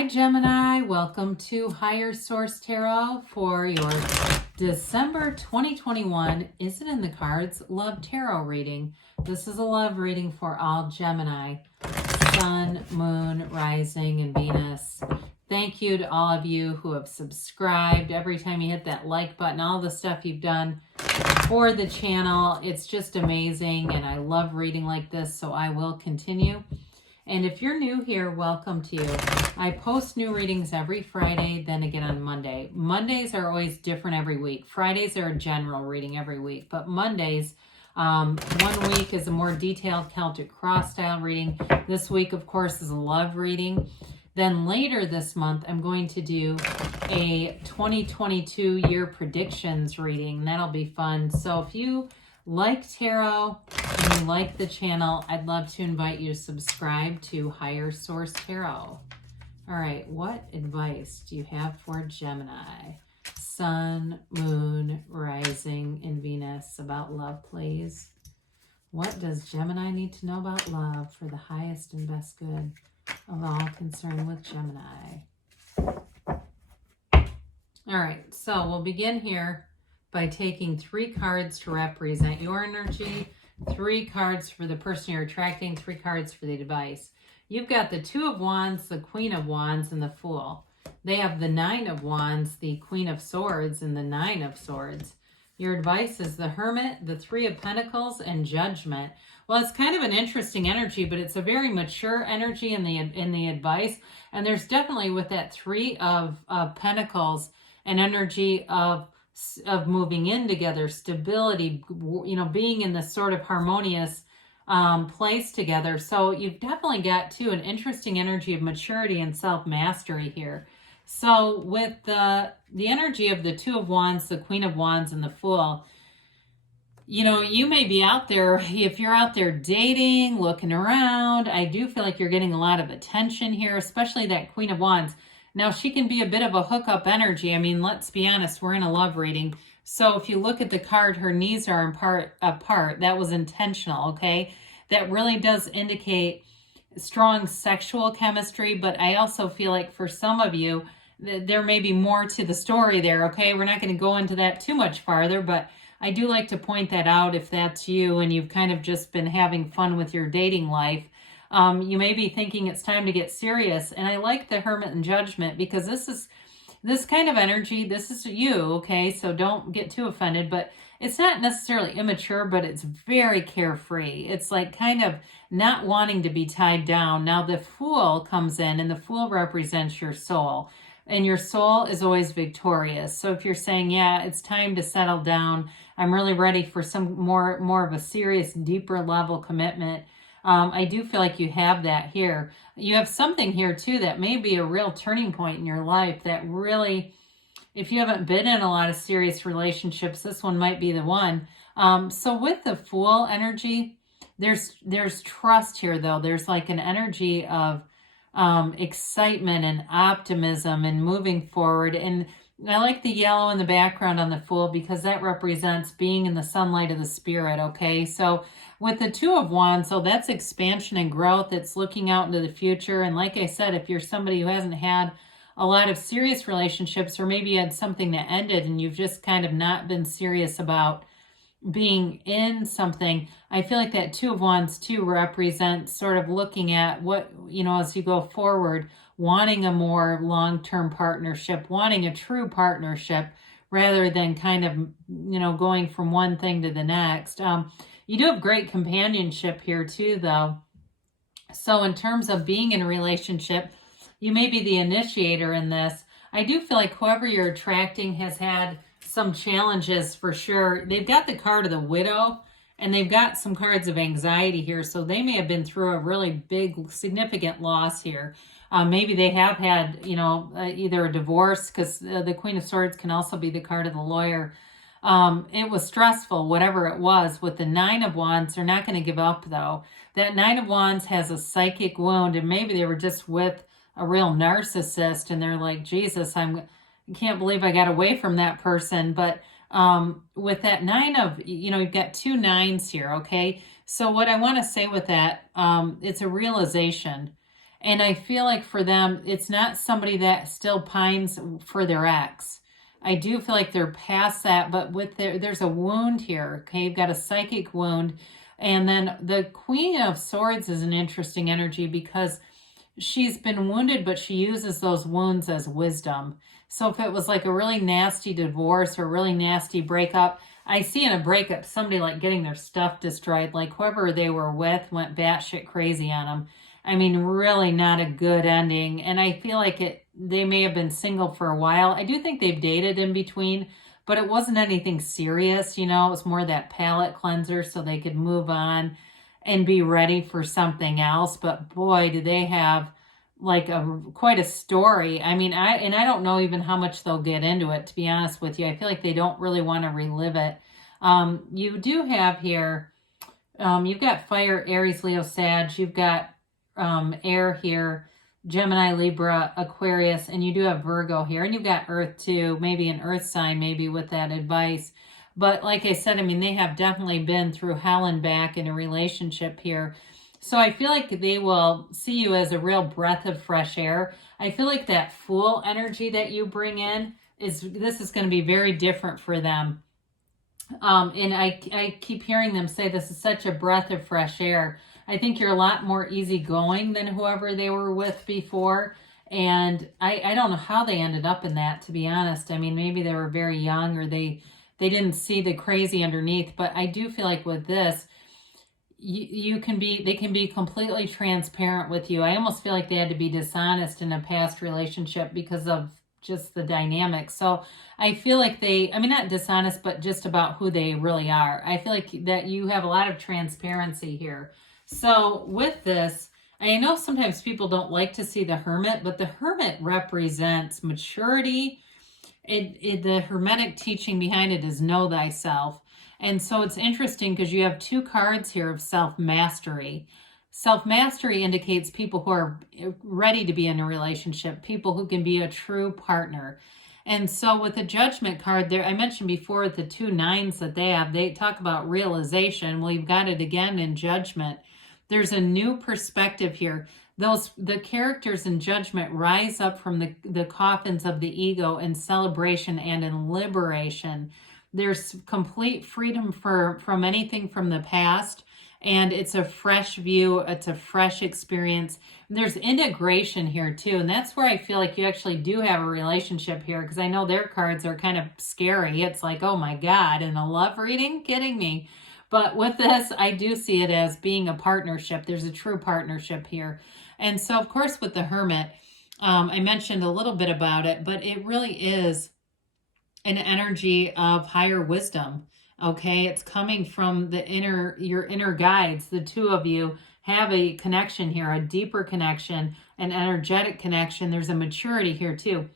Hi Gemini, welcome to Higher Source Tarot for your December 2021 Is It in the Cards Love Tarot reading. This is a love reading for all Gemini, Sun, Moon, Rising, and Venus. Thank you to all of you who have subscribed. Every time you hit that like button, all the stuff you've done for the channel, it's just amazing, and I love reading like this, so I will continue. And if you're new here, welcome to you. I post new readings every Friday, then again on Monday. Mondays are always different every week. Fridays are a general reading every week. But Mondays, 1 week is a more detailed Celtic cross style reading. This week, of course, is a love reading. Then later this month, I'm going to do a 2022 year predictions reading. That'll be fun. So if you like tarot and you like the channel, I'd love to invite you to subscribe to Higher Source Tarot. All right, what advice do you have for Gemini? Sun, Moon, Rising, and Venus about love, please. What does Gemini need to know about love for the highest and best good of all concerned with Gemini? All right, so we'll begin here by taking 3 cards to represent your energy, 3 cards for the person you're attracting, 3 cards for the advice. You've got the 2 of Wands, the Queen of Wands, and the Fool. They have the 9 of Wands, the Queen of Swords, and the 9 of Swords. Your advice is the Hermit, the 3 of Pentacles, and Judgment. Well, it's kind of an interesting energy, but it's a very mature energy in the advice. And there's definitely with that 3 of Pentacles an energy of moving in together, stability, being in this sort of harmonious place together. So you've definitely got, too, an interesting energy of maturity and self-mastery here. So with the energy of the 2 of Wands, the Queen of Wands, and the Fool, you may be out there, if you're out there dating, looking around, I do feel like you're getting a lot of attention here, especially that Queen of Wands. Now, she can be a bit of a hookup energy. I mean, let's be honest, we're in a love reading. So if you look at the card, her knees are apart. That was intentional, okay? That really does indicate strong sexual chemistry, but I also feel like for some of you, there may be more to the story there, okay? We're not going to go into that too much farther, but I do like to point that out if that's you and you've kind of just been having fun with your dating life. You may be thinking it's time to get serious. And I like the Hermit and Judgment because this kind of energy, this is you, okay? So don't get too offended, but it's not necessarily immature, but it's very carefree. It's like kind of not wanting to be tied down. Now the Fool comes in, and the Fool represents your soul. And your soul is always victorious. So if you're saying, yeah, it's time to settle down, I'm really ready for some more of a serious, deeper level commitment, I do feel like you have that here. You have something here, too, that may be a real turning point in your life that really, if you haven't been in a lot of serious relationships, this one might be the one. So with the Fool energy, there's trust here, though. There's like an energy of excitement and optimism and moving forward. And I like the yellow in the background on the Fool because that represents being in the sunlight of the spirit, okay? So with the 2 of Wands, so that's expansion and growth. It's looking out into the future. And like I said, if you're somebody who hasn't had a lot of serious relationships, or maybe you had something that ended and you've just kind of not been serious about being in something, I feel like that 2 of Wands too represents sort of looking at what, as you go forward, wanting a more long-term partnership, wanting a true partnership rather than kind of, going from one thing to the next. You do have great companionship here too, though. So in terms of being in a relationship, you may be the initiator in this. I do feel like whoever you're attracting has had some challenges for sure. They've got the card of the widow, and they've got some cards of anxiety here. So they may have been through a really big, significant loss here. Maybe they have had, either a divorce, because the Queen of Swords can also be the card of the lawyer. It was stressful, whatever it was. With the 9 of Wands, they're not going to give up, though. That 9 of Wands has a psychic wound, and maybe they were just with a real narcissist, and they're like, Jesus, I can't believe I got away from that person. But with that 9 of, you've got 2 9s here, okay? So what I want to say with that, it's a realization. And I feel like for them, it's not somebody that still pines for their ex. I do feel like they're past that, but with there's a wound here. Okay, you've got a psychic wound. And then the Queen of Swords is an interesting energy because she's been wounded, but she uses those wounds as wisdom. So if it was like a really nasty divorce or a really nasty breakup, I see in a breakup somebody like getting their stuff destroyed, like whoever they were with went batshit crazy on them. I mean, really not a good ending. And I feel like they may have been single for a while. I do think they've dated in between, but it wasn't anything serious, you know. It was more that palate cleanser so they could move on and be ready for something else. But boy, do they have like quite a story. I mean, I don't know even how much they'll get into it, to be honest with you. I feel like they don't really want to relive it. You do have here, you've got fire, Aries, Leo, Sag. You've got air here, Gemini, Libra, Aquarius, and you do have Virgo here. And you've got earth too, maybe an earth sign, maybe with that advice. But like I said, I mean, they have definitely been through hell and back in a relationship here. So I feel like they will see you as a real breath of fresh air. I feel like that Fool energy that you bring in this is going to be very different for them. And I keep hearing them say this is such a breath of fresh air. I think you're a lot more easygoing than whoever they were with before. And I don't know how they ended up in that, to be honest. I mean, maybe they were very young or they didn't see the crazy underneath. But I do feel like with this, they can be completely transparent with you. I almost feel like they had to be dishonest in a past relationship because of just the dynamics. So I feel like I mean, not dishonest, but just about who they really are. I feel like that you have a lot of transparency here. So with this, I know sometimes people don't like to see the Hermit, but the Hermit represents maturity. The Hermetic teaching behind it is know thyself. And so it's interesting because you have two cards here of self-mastery. Self-mastery indicates people who are ready to be in a relationship, people who can be a true partner. And so with the Judgment card there, I mentioned before the 2 9s that they talk about realization. Well, you've got it again in Judgment. There's a new perspective here. The characters in Judgment rise up from the coffins of the ego in celebration and in liberation. There's complete freedom from anything from the past, and it's a fresh view. It's a fresh experience. There's integration here too, and that's where I feel like you actually do have a relationship here, because I know their cards are kind of scary. It's like, oh my God, in a love reading? Kidding me. But with this, I do see it as being a partnership. There's a true partnership here. And so, of course, with the Hermit, I mentioned a little bit about it, but it really is an energy of higher wisdom. Okay, it's coming from your inner guides. The two of you have a connection here, a deeper connection, an energetic connection. There's a maturity here too.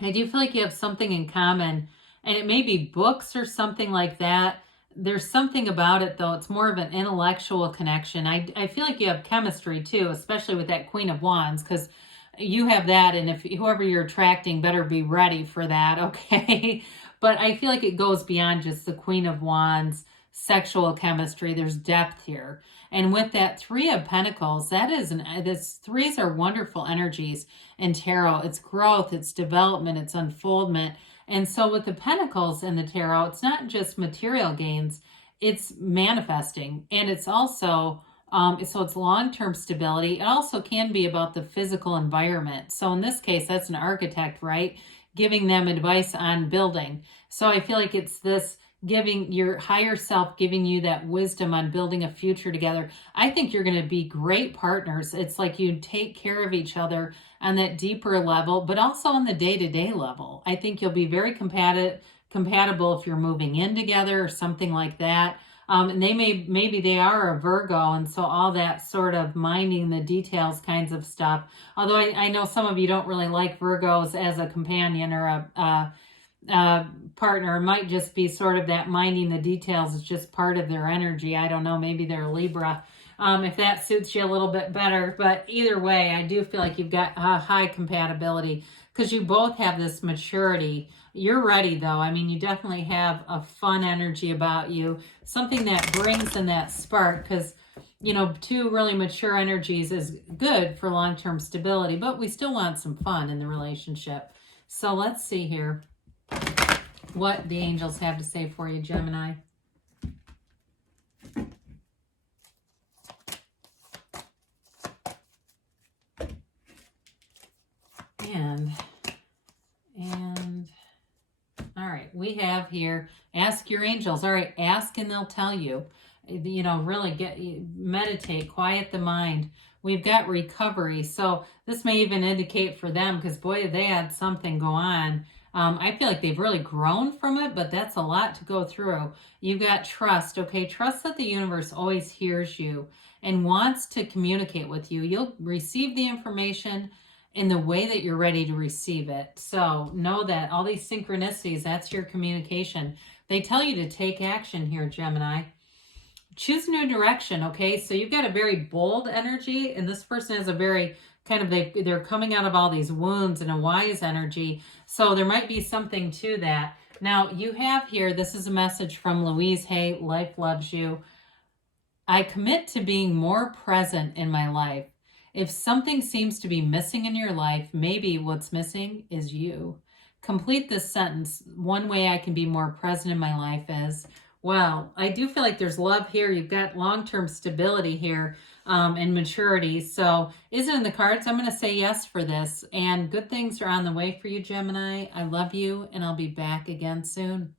I do feel like you have something in common, and it may be books or something like that. There's something about it though. It's more of an intellectual connection. I feel like you have chemistry too, especially with that Queen of Wands, because you have that, and if whoever you're attracting better be ready for that, okay? But I feel like it goes beyond just the Queen of Wands, sexual chemistry. There's depth here. And with that 3 of Pentacles, threes are wonderful energies in tarot. It's growth, it's development, it's unfoldment. And so with the Pentacles in the tarot, it's not just material gains, it's manifesting. And it's also so it's long-term stability. It also can be about the physical environment. So in this case, that's an architect, right? Giving them advice on building. So I feel like it's this giving your higher self, giving you that wisdom on building a future together. I think you're going to be great partners. It's like you take care of each other on that deeper level, but also on the day-to-day level. I think you'll be very compatible if you're moving in together or something like that. And maybe they are a Virgo, and so all that sort of minding the details kinds of stuff. Although I know some of you don't really like Virgos as a companion or a partner. It might just be sort of that minding the details is just part of their energy. I don't know, maybe they're Libra, if that suits you a little bit better. But either way, I do feel like you've got a high compatibility because you both have this maturity. You're ready though. I mean, you definitely have a fun energy about you, something that brings in that spark, because you know, two really mature energies is good for long-term stability, but we still want some fun in the relationship. So let's see here what the angels have to say for you, Gemini. And all right, we have here, ask your angels. All right, ask and they'll tell you. You know, really meditate, quiet the mind. We've got recovery. So this may even indicate for them, because boy, they had something go on. I feel like they've really grown from it, but that's a lot to go through. You've got trust, okay? Trust that the universe always hears you and wants to communicate with you. You'll receive the information in the way that you're ready to receive it. So know that all these synchronicities, that's your communication. They tell you to take action here, Gemini. Choose a new direction, okay? So you've got a very bold energy, and this person has a very kind of, they're coming out of all these wounds and a wise energy. So there might be something to that. Now you have here, this is a message from Louise Hay, Life Loves You. I commit to being more present in my life. If something seems to be missing in your life, maybe what's missing is you. Complete this sentence. One way I can be more present in my life is, well, I do feel like there's love here. You've got long-term stability here and maturity. So is it in the cards? I'm going to say yes for this. And good things are on the way for you, Gemini. I love you, and I'll be back again soon.